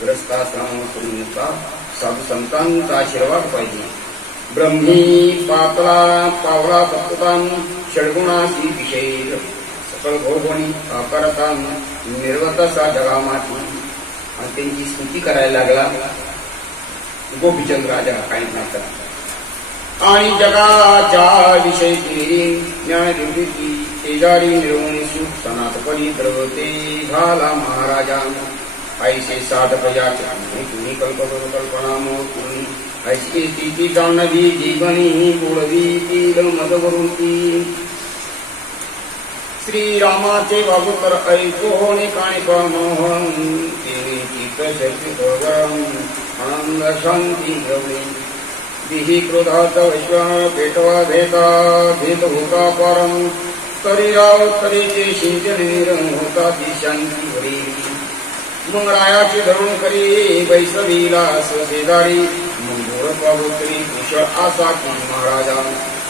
ग्रस्ताश्रम शून्यता साधू संतांचा आशीर्वाद पाहिजे. ब्रह्मी पातला पावला तत्वतान षडगुणाशी विषय सकल भोगवणी करता निर्वतसा जगामाती. आणि त्यांची स्तुती करायला लागला गोपीचंद राजा काही म्हणतात. आणि जगाच्या विषयी ज्ञाननिवृत्ती शेजारी निर्वणी सुख सनातपणी द्रवते झाला महाराजा. ऐसे साधक याच्या तुम्ही कल्पना मोठी ऐशी स्थिती जाणवी जीवनी बोलवी तील मदवरुती. श्रीरामाचे वागुतर ऐकोने काणिक मोहन तिने चित्त शक्ती गौरम आनंद शांती गवळी. विही क्रोधात वैश्वान पेटवा भेता भेद होता परम तरी राव तरीचे सिंचन निरम होता ती शांती भरी. मग रायाची धरून करी वैसवीला शेजारी मंगोर पावतरी कुशळ आसा की महाराजा.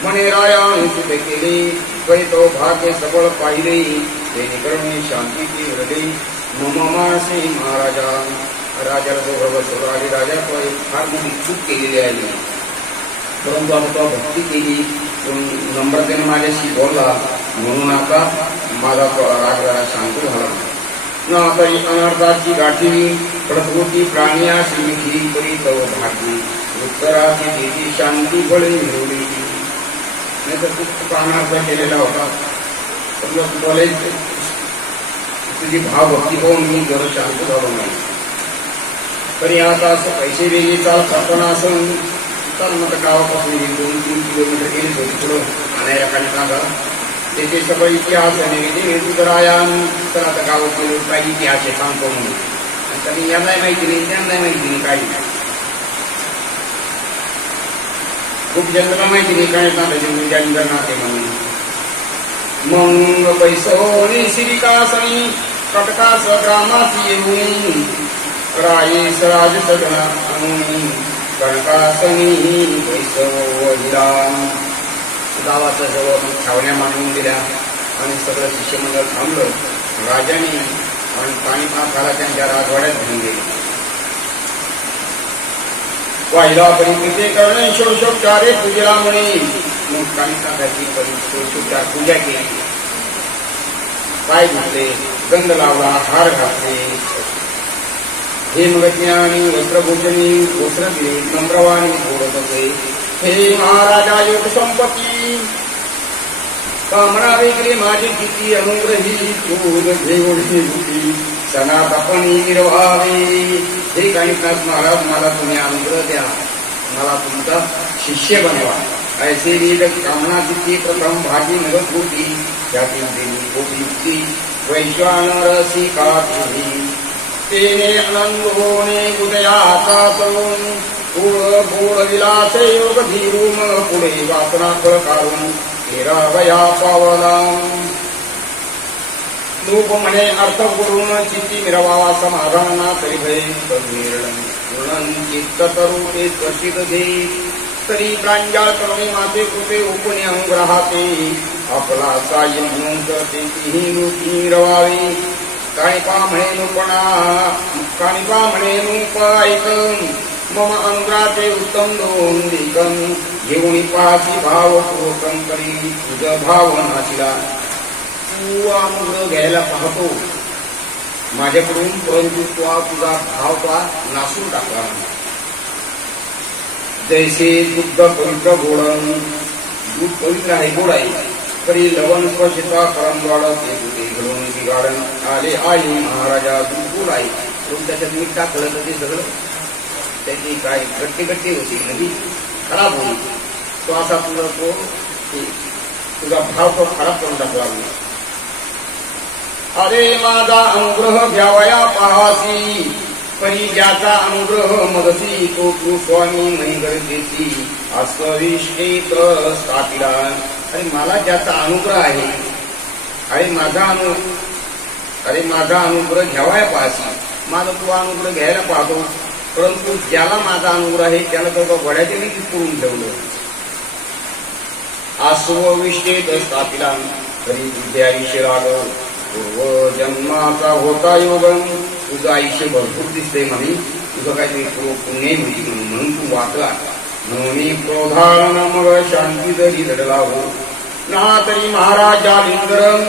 म्हणे रायानुचित केले तो भाग्य सबळ पाहिले तेने करुणी शांतीची हृदय मम मानसे महाराजा. राजाला जो भगवत आली राजा फार मोठी चूक केलेली आहे, परंतु आता तो भक्ती केली, नम्रतेने माझ्याशी बोलला म्हणून आता माझा राग जरा शांत झाला. न आता अनर्थाची गाठी पडत होती प्राण्याशी मिठी करी तव भागी उत्तराची देती शांती बळी मिळवली. नाही तर खूप अनर्थ केलेला होता, पण बोलायचं तुझी भावभक्ती पाहून मी जर शांत झालो नाही. तरी आता असं पैसे वेगळे चालतात पण असं चाल मग गावापासून 2-3 किलोमीटर गेली होती पुढं आणायला काही सांगा त्याचे सगळं इतिहास आहे तुझरायान. तर आता गावात गेलो काही इतिहास आहे सांगतो म्हणून, आणि यांनाही माहिती नाही त्यांनाही माहिती नाही काही. खूप जन्माला माहिती नाही काय सांगायचे जनगणनाते म्हणून. मग पैसोनी श्रीकासनी कटकास ग्रामाची येऊन रायेस राज सगळा आणून कणकासनी पैसविला. गावाच्या जवळ छावण्या मांडून दिल्या आणि सगळं शिष्यमंडळ थांबलं. राजाने आणि पाणीपाखाला त्यांच्या राजवाड्यात घेऊन गेले. वाहिला परिकृते करणे षोडशोपचारे पूजेला म्हणे. मग काणीपाखाची षोडशोपचार पूजा केली, पाय धुतले, गंध लावला, हार घातले, हे मगज्ञानी वस्त्रभूषणी वस्त्र दिले, नम्रवाणी बोलत होते. हे महाराजा योग संपत्ती कामना वेगळे माझी किती अनुग्रही तूल घेऊन सनातपणी निर्वावे. हे काणिकनाथ महाराज मला तुम्ही अनुग्रह द्या, मला तुमचा शिष्य बनवा. ऐसे वेद कामना तिथे प्रथम भागी नगत होती त्यातील देवी गोपी वैश्वानरसी का तेने आनंद होणे उदयाचा तरुण पूळ पूळ विलास योग धीरून पुढे वासना फळ काढून तेरावया पावला. लोक म्हणे अर्थ करून चित्ती मिरवावा समाधाना तरी भय निर्णन चित्त तरू ते स्पर्शित घे. तरी प्रांजळ करुणी माते कृपे उपणे अनुग्रहाते आपला साय म्हणून करते तीही लोकी मिरवावी. काणिपा म्हणे नूप ऐकन मम अनुग्राचे उत्तम दोन दिकन घेऊन पासी भाव पूर्वकम करी तुझ भाव नाशिला. तू अनुग्रह घ्यायला पाहतो माझ्याकडून, परंतु तुझा भाव तो नासून टाकला. जैसे दुग्ध पवित्र गोडन, दूध पवित्र आहे गोड आहे, तरी लवण स्पर्शिता परमद्वाड ते दुधे घडून बिघाडन आले आई महाराजा. दूध गोड आहे पण त्याच्यात मीठ टाकलं तर ते सगळं त्याची काय गट्टी होती, नदी खराब होईल. तो असा तुझा भाव तो खराब करून टाकला. अरे माझा अनुग्रह घ्यावया पाहासी, परी ज्याचा अनुग्रह मदसी तो तू स्वामी नाही गरजेची अस्विष्टेत स्थापिला. अरे मला ज्याचा अनुग्रह आहे, अरे माझा अनुग्रह घ्यावाया पाहासी, माझा तू अनुग्रह घ्यायला पाहतो, परंतु ज्याला माझा अनुग्रह आहे त्याला तो वड्याचे नाही करून ठेवलं. आस्वविष्टेत स्थापिला तरी तुझे आयुष्य लागल, पूर्व जन्माचा होता योग. तुझं आयुष्य भरपूर दिसतंय म्हणे, तुझं काहीतरी पुण्य होती म्हणून तू वाचला. म्हणून क्रोधान मग शांती जरी लढला हो ना, तरी महाराजा लिंगरम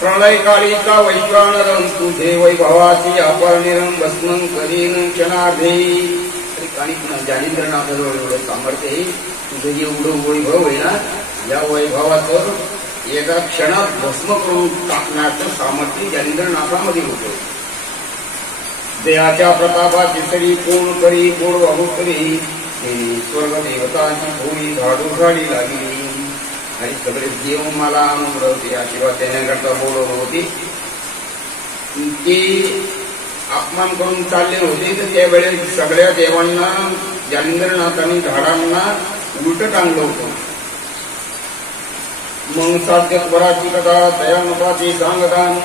प्रलयकालीचा वैश्वानरम. तुझे वैभवाची अपरणिरम भस्मं करीन क्षणार्धे. आणि जालिंद्रनाथाजवळ एवढं सामर्थ्य आहे, तुझं जे एवढं वैभव आहे ना, या वैभवाचं एका क्षणात भस्म करून टाकण्याचं सामर्थ्य जालिंद्रनाथामध्ये होतं. देहाच्या प्रतापाची सरी कोण करी कोण वाहू करी, स्वर्ग देवताची थोडी झाडू झाडी लागली. आणि सगळे देव मला अनुग्रह ते आशीर्वाद देण्याकरता बोलवलं होते. ते अपमान करून चालले होते, तर त्यावेळेस सगळ्या देवांना जालिंद्रनाथांनी झाडांना उलट टांगलं होतं. मग साध्य स्वराची कथा दयानुपाची सांगतान,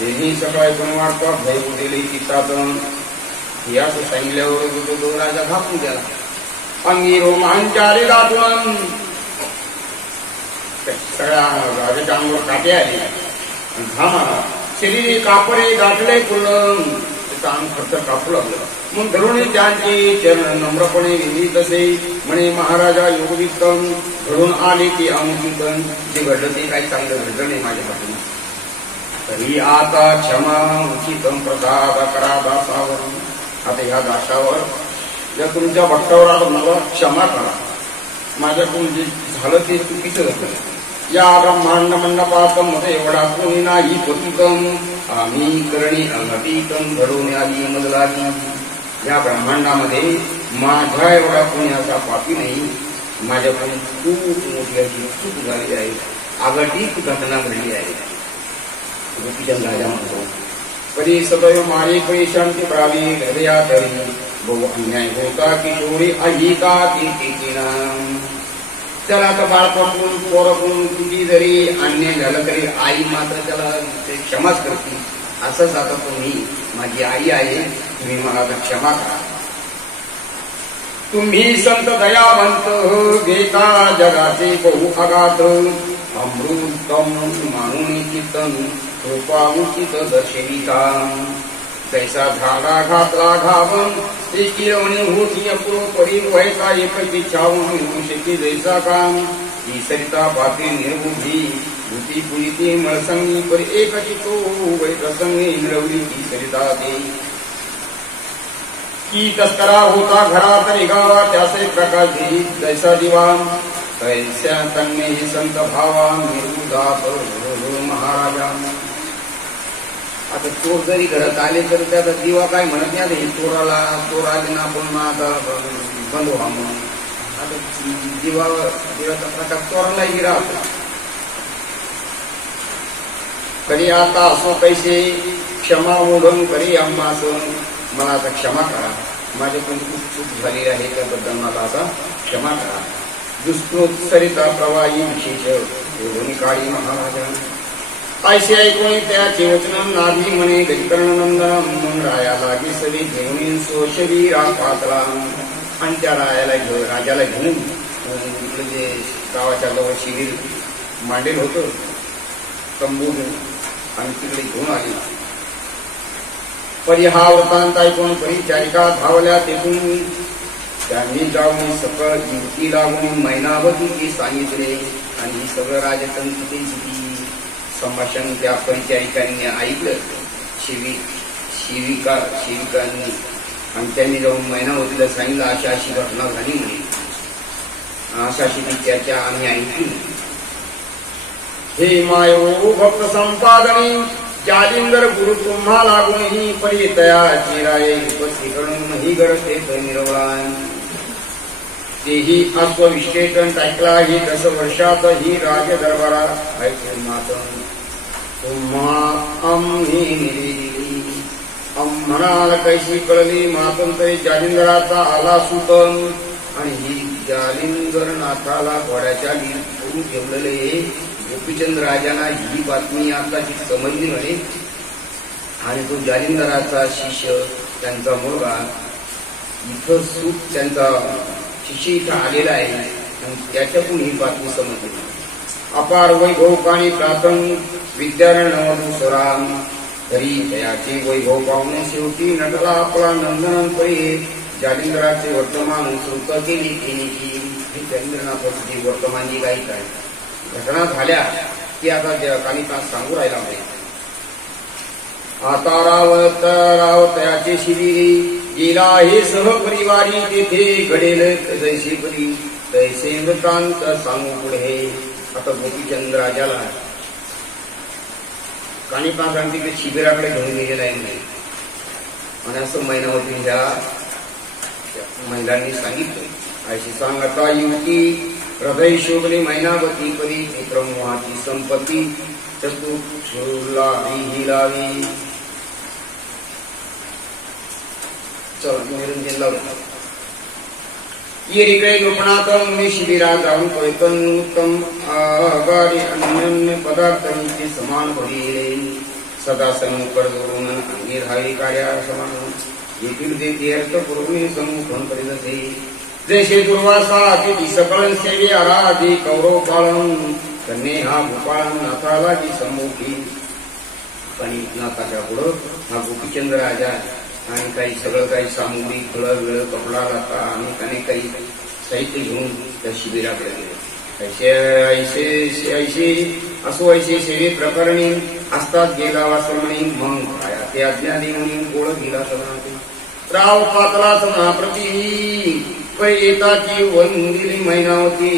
तेही सकाळी पण वाटतात भय दिली चित्तात. याच सांगितल्यावर तो राजा घापून गेला. अंगी रोमांचारी दाटून सगळ्या राजाच्या अंगावर काटे आले, घाम आला, शरीर कापडे गाठले फुलं, त्याचं अंग फक्त कापू लागलं. मग धरून त्यांचे चरण नम्रपणे विधी तसे म्हणे, महाराजा योगवित्तम घडून आले की अमुकितन. जे घडलं ते काही चांगलं घडलं नाही माझ्या पाठीने, तरी आता क्षमा उचितम प्रसाद करा दासावर. आता ह्या दासावर या तुमच्या भक्तावर आता मला क्षमा करा, माझ्याकडून जे झालं ते चुकीचं झालं. या ब्रह्मांड मंडपात मध्ये एवढा कोणी नाही पतितम, आम्ही करणी अनतीतम घडून आली मजलाची. या ब्रह्मांडामध्ये माझ्या एवढा कोणी असा पापी नाही, माझ्याकडून खूप मोठी अशी चूक झाली आहे, आगटिक घटना घडली आहे. गोपीचंद राजा म्हणतो, कधी सदैव मारी कधी शांती प्रावी हृदया तरी, बहु अन्याय होता किशोरी अहिका किना. त्याला आता बाळपण पोरपून किती जरी अन्याय झालं तरी आई मात्र त्याला ते क्षमाच करते. असंच आता तुम्ही माझी आई आहे, तुम्ही मला आता क्षमा करा. तुम्ही संत दयावंत घेता जगाचे बहु आघात, अमृतम मानुनी चित्तन कृपामुचित दर्शविता. जैसा झाडा घातला घावन ते किरवणी होती अपूर्व परी, व्हायचा एक इच्छावून होऊ शके जैसा काम. ही सरिता पात्री निर्बुद्धी भूती पुरिती मळसंगी परी, एकची तो वै प्रसंगी मिळवली ती सरिता ते. की तस्करा होता घरात निघावा त्याचे प्रकाश देई जैसा दिवा, तैस्या तन्मे ही संत भावा निर्बुधात महाराजा. आता चोर जरी घरात आले तर त्याचा दिवा काय म्हणत नाही, आता चोर आले ना आपण आता बंद व्हा म्हणून. आता दिवाचा प्रकार चोरालाही राहतो. कधी आता असो पैसे क्षमा ओढून करी आम्हास, मला आता क्षमा करा, माझ्याकडून खूप चूक झाली आहे, त्याबद्दल मला आता क्षमा करा. दुष्कृत सरिता प्रवाही विशेष ओढून काळी महाराजा. ऐसे ऐकून त्याचे वचन नाभी म्हणे गजकर्णनंदन, म्हणून राया लागी सरी घेऊन शरीरा पातला. आणि त्या राजाला घेऊन जे गावाच्या जवळ शिबिर मांडेल होतं तंबू आणि तिकडे घेऊन आले. परी हा वृत्तांत ऐकून परिचारिका धावल्या तेथून. त्यांनी जाऊन सकळ युवती लागून मैनावतीची सांगितले. आणि सगळं राजतंत्रीची संभाषण त्या परिचारिकांनी ऐकलं, शिविकांनी. आणि त्यांनी जाऊन मैनावतीला सांगितलं अशा अशी घटना झाली म्हणे, अशा अशी चर्चा आम्ही ऐकली. हे मायो भक्त संपादनी जालिंदर गुरु तुम्हा लागून ही परितयाची राय उपस्थिकडून ही घडते निरवळा. तेही अश्वविष्टेटन टाकला ही 10 वर्षात ही राज दरबारात ऐकून मातन तुम्हा आम्ही निरी. म्हणाल कैशी कळली मातन तरी जालिंदराचा आला सुतन. आणि ही जालिंदरनाथाला घोड्याच्या करून ठेवलेले गोपीचंद राजांना ही बातमी आताची समजली म्हणे. आणि तो जालिंदराचा शिष्य त्यांचा मुलगा इथं सुख त्यांचा शिष्य इथं आलेला आहे आणि त्याच्यातून ही बातमी समजली. अपार वैभव काणी प्रातन विद्यारणवधुसराम तरी तयाचे वैभव पाहुणे शेवटी नटला आपला नंदनपरी जालिंदराचे वर्तमान श्रुत केली की जालिंद्रनाथाची वर्तमान जी काही काय घटना झाल्या की आता कालिदास सांगू राहिला नाही. आता रावतयाचे शिबिरी गेला हे सहपरिवारी तेथे घडेल जैसे परी तैसे वृत्तांत सांगू पुढे. आता गोपीचंद राजाला कानिपासांनी शिबिराकडे घेऊन गेलेला आहे नाही आणि असं मैनावतीच्या महिलांनी सांगितलं. अशी सांगता युवती हृदय शोभली मैनावती परी प्रमोहाची संपत्ती चतुर्लावी लावी. चला निरंजन लावलं. येरिकडे गोपनाथ मुनी शिबिरा जाऊन पैतन उत्तम आगारी अन्य पदार्थांचे समान भरिले सदा समुख जोडून अंगी राहावी कार्या समान येथील ते अर्थ पुरवणे समुखन करीत असे. जैसे दुर्वासा अतिथी सकळ सेवे आराधी कौरव पाळन कन्ये हा भूपाळ नाथाला जी सम्मुखी. आणि नाथाच्या पुढं हा गोपीचंद राजा आणि काही सगळं काही सामुग्री फळं वेळ कपडा लाता आणि त्याने काही साहित्य घेऊन त्या शिबिराकडे गेले. ऐसे ऐसे असो ऐसे सेवे प्रकरणी असतात गेला वासरणी मग काय ते अज्ञानी म्हणून गोळ गेला सगळा राव पातला समाप्रती येताची वंदिली मैनावती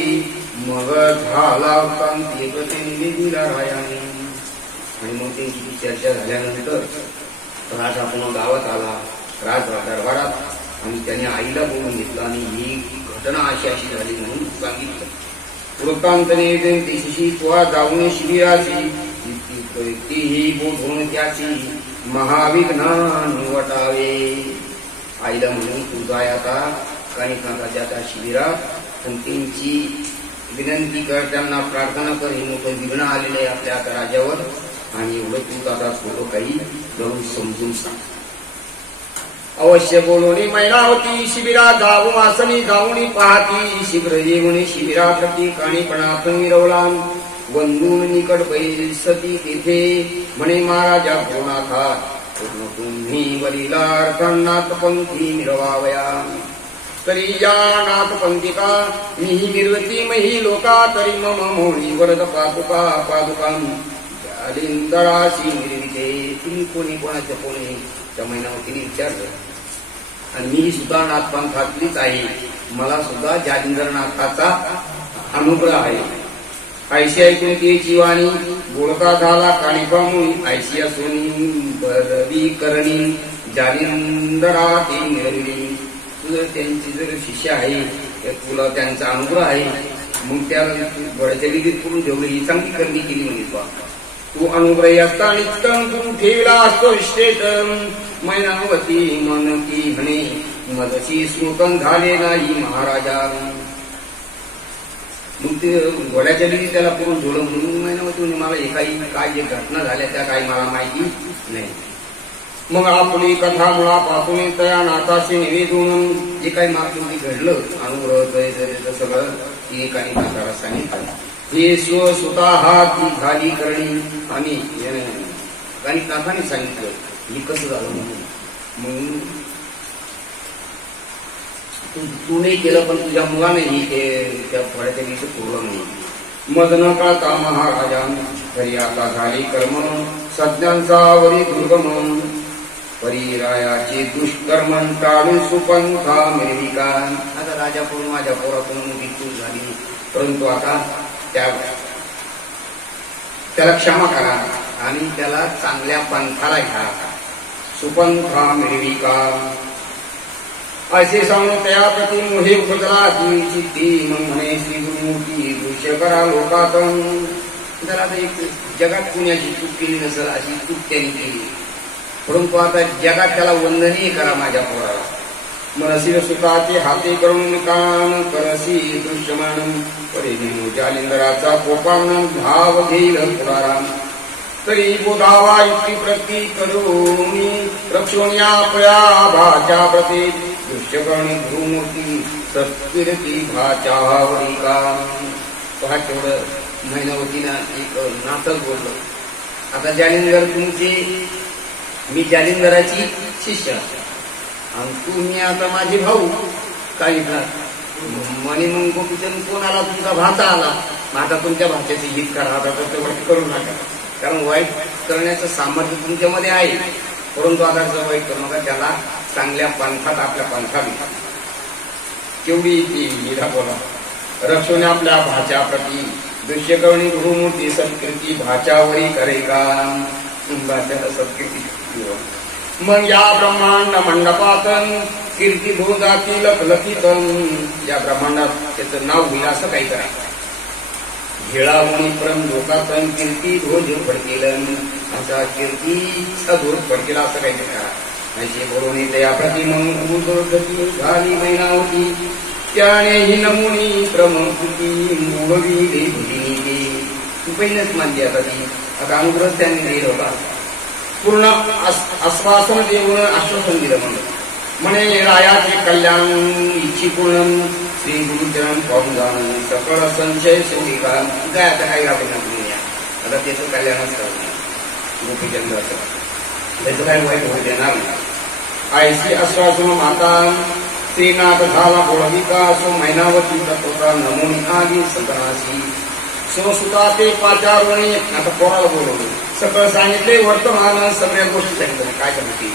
मग झाला प्रतिनिधीला रायाने. आणि मग त्यांची चर्चा झाल्यानंतर राजा पुन्हा गावात आला राज दरबारात आणि त्याने आईला बोलून घेतलं आणि ही घटना अशी अशी झाली म्हणून सांगितलं. वृत्तांतने दिशी त्वा जाऊन शिबिराची तीही बोधून त्याची महाविघ्न निवटावे. आईला म्हणून तू जाय आता कानिकांताच्या त्या शिबिरात पण त्यांची विनंती कर त्यांना प्रार्थना कर हे मोठं विघ्न आलेलं आहे आपल्या आता राजावर आणि एवढं तू आता थोडं काही जरूर समजून सांग. अवश्य बोलवणी मैनावती शिबिरा जाऊ आसनी जाऊनी पाहती शीघ्र येऊन शिबिराप्रती काणीपणात मिरवला वंदून निकट पैसती तिथे म्हणे महाराजा पूर्णाथा पूर्ण तुम्ही वरीला नाथपंथी मिरवावया. तरी या नाथपंथिका मीही निर्वती मही लोका तरी मम मोळी वरद पादुका पादुका जालिंदराशी निर्विते. तुम्ही कोणी कोणाच्या कोणी त्या मैनावतीने विचारलं आणि मी सुद्धा नाथपंथातलीच आहे मला सुद्धा जालिंदरनाथाचा अनुग्रह आहे. ऐशी ऐकून ती जीवानी बोलता झाला काणिपामुळी ऐशी असून बरवी करणी जालिंदराती मिळवली. तुझं त्यांची जर शिष्य आहे तुला त्यांचा अनुग्रह आहे मग त्या बडचलीत करून ठेवलं ही चांगली करणी केली म्हणजे तू अनुग्रही असता नित्यम तू ठेवला असतो इष्टेत. मैनावती मनती म्हणे मदशी स्मृतन झाले नाही महाराजा. मग ते घोड्याच्या लिही त्याला करून ठेवलं म्हणून मैनावती म्हणे मला एकाही काय जे घटना झाल्या त्या काही मला माहिती नाही. मग आपली कथा मुळापासून त्या नाथाशी निवेदून जे काही मागणी घडलं अनुग्रह सगळं ती एकाने नाथाला सांगितलं. हे स्वतः ती झाली करणी आणि नाथाने सांगितलं हे कसं झालं म्हणून. मग तू नाही केलं पण तुझ्या मुलाने ही त्या फळ्याच्या दिवशी पूर्ण नाही. मद न कळता महाराजा तरी आता झाली कर्म सज्ञांचा वरी दुर्गम परिरायाचे दुष्कर्म टाळून सुपंथा मिळविका. आता राजाकडून माझ्या पोराकडून मोठी चूक झाली परंतु आता त्याला क्षमा करा आणि त्याला चांगल्या पंथाला घ्या सुपंथा मिळविका. असे सांगून त्याप्रती मोहे उपजला चित्ती मग म्हणे श्री गुरुमूर्ती दृश्य करा लोकात. त्याला एक जगात कुणाची चूक केली नसेल अशी चूक त्यांनी केली परंतु आता जगात त्याला वंदनीय करा माझ्या पोराला. मनसी सुखाचे हाती करून कान करसी दृश्यमान परिणिनो जालिंदराचा कोपान भाव घेईल पुराराम. तरी बोधावा युक्ती प्रती करुणी रक्षोण्या आपल्या भाच्या प्रती दृश्यकरणी गुरुमूर्ती सत्कीर्ती भाच्यावरी का. पहा तेवढं महिनावतीनं एक नाटक बोललं. आता जालिंदर तुमची, मी जालिंदराची शिष्य आणि तुम्ही आता माझे भाऊ काय म्हणे. मग गोपीचंद कोण आला? तुमचा भाचा आला. मग आता तुमच्या भाच्याचे हित करा, आता तर वाईट करू नका, कारण वाईट करण्याचं सामर्थ्य तुमच्यामध्ये आहे, परंतु आता जर वाईट करू नका, त्याला चांगल्या पंथात आपल्या पंथात केवढी ती बोला. रक्षोने आपल्या भाच्या प्रती दृश्यकरणी गुरुमूर्ती सत्कीर्ती भाच्यावरी करे का. भाच्याला सत्कीर्ती. मग या ब्रह्मांड मंडपातन कीर्ती धो जातील लखलखितन. या ब्रह्मांडात त्याचं नाव होईल असं काही करा. घेळावणी परम लोकातन कीर्ती ध्वज फडकेल. असा कीर्तीचा ध्वज फडकेला असं काही करा. अशी बोलून त्या प्रति मग झाली महिनावती त्याने ही नमुनी प्रमुखी मोहवी देवी. पहिलेच मानली आता ती. आता अनुग्रह त्यांनी दिला होता. पूर्ण आश्वासन देऊन आश्वासन दिलं म्हणे रायाचे कल्याण इच्छी पूर्ण श्री गुरुचरण पाहून जाणं सकळ संशय सोडिका. काय आता काही राबवणार तुम्ही, आता त्याचं कल्याणच करणार गोपीचंद्राचं, त्याचं काही वाईट होऊ देणार नाही. आयसी आश्वासन माता श्रीनाथ झाला ओळविका सो मैनावती तत्वता नमोनी आगी सकळाशी सुता ते पाचारवणी. आता कोणाला बोलवलं, सकळ सांगितले वर्तमान सगळ्या गोष्टी सांगितल्या काय करते.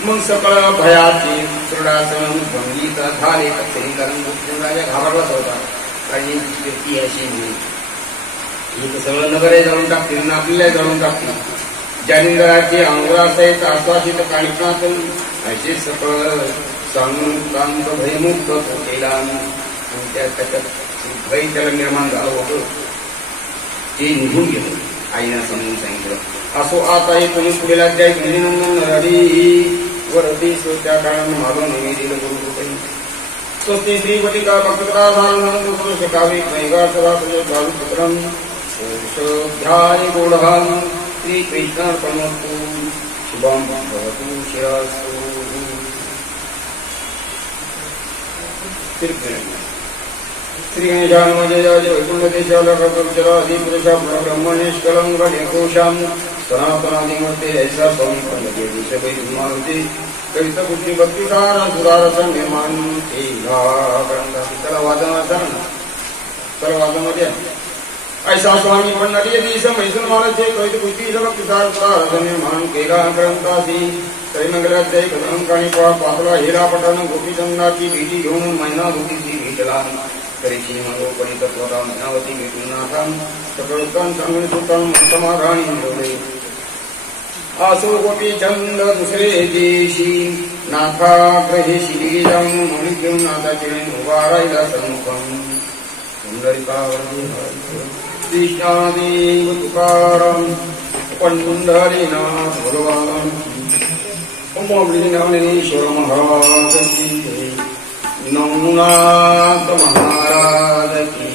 मग सकळ भयाचे चुरडासन भंगीत झाले कचरी, कारण गोपीचंद्राच्या घाबरलाच होता. काही कीर्ती अशी नाही, सगळं नगर जाळून टाकतील ना आपल्याला जाळून टाकतील. जालिंदराचे अंगरासहित आश्वासित काणिकातून असे सकळ सांगून कांत भयमुक्त केला. त्याच्यात भय त्याला निर्माण झालं होतं, ते निघून गेलं. आईना समजून सांगितलं. असो आता हे तुम्ही पुढील अध्याय नंदन हरी वरती त्या काळानं मागून दिलं गुरु स्वस्ती श्री वटिका भक्तरा शिकावी मैगा सभा बालुपुत्रम ध्याय गोढान श्री कृष्णार्पणमस्तु. शुभम भवतु शिरास्तु. श्री गणेशान्मजय वैकुंठदेशाधिपुरुषा ब्रह्मणेश्वरं गणेशोषां सनातनादिमूर्ते ऐसा स्वामी कवितापुत्री भक्तिसार सुधारस निर्माण. त्याला वादनाचा चला वादनामध्ये ऐसा स्वामी पंडित दिस मैसूर महाराजचे कवितापुत्री भक्तिसार सुधारस निर्माण केला ग्रंथासी. तैमंगलाध्याय कदम काणिपा पातळा हिरा पठाण गोपीचंदाची भेटी घेऊन मैनावतीची भेटला. तरीची मनोपणी तत्वता मैनावती भेटून नाथा सकळकान सांगून सुतान समाधानी मिळवले. आसो गोपीचंद दुसरे देशी नाथाग्रहे शिलीजाम म्हणून घेऊन नाथाचे उभा राहिला सन्मुखम. सुंदरिकावरती कृष्णादेव तुकाराम पंढरीनाथ भगवान नामनेश्वर महाराज की नमनाथ महाराज की.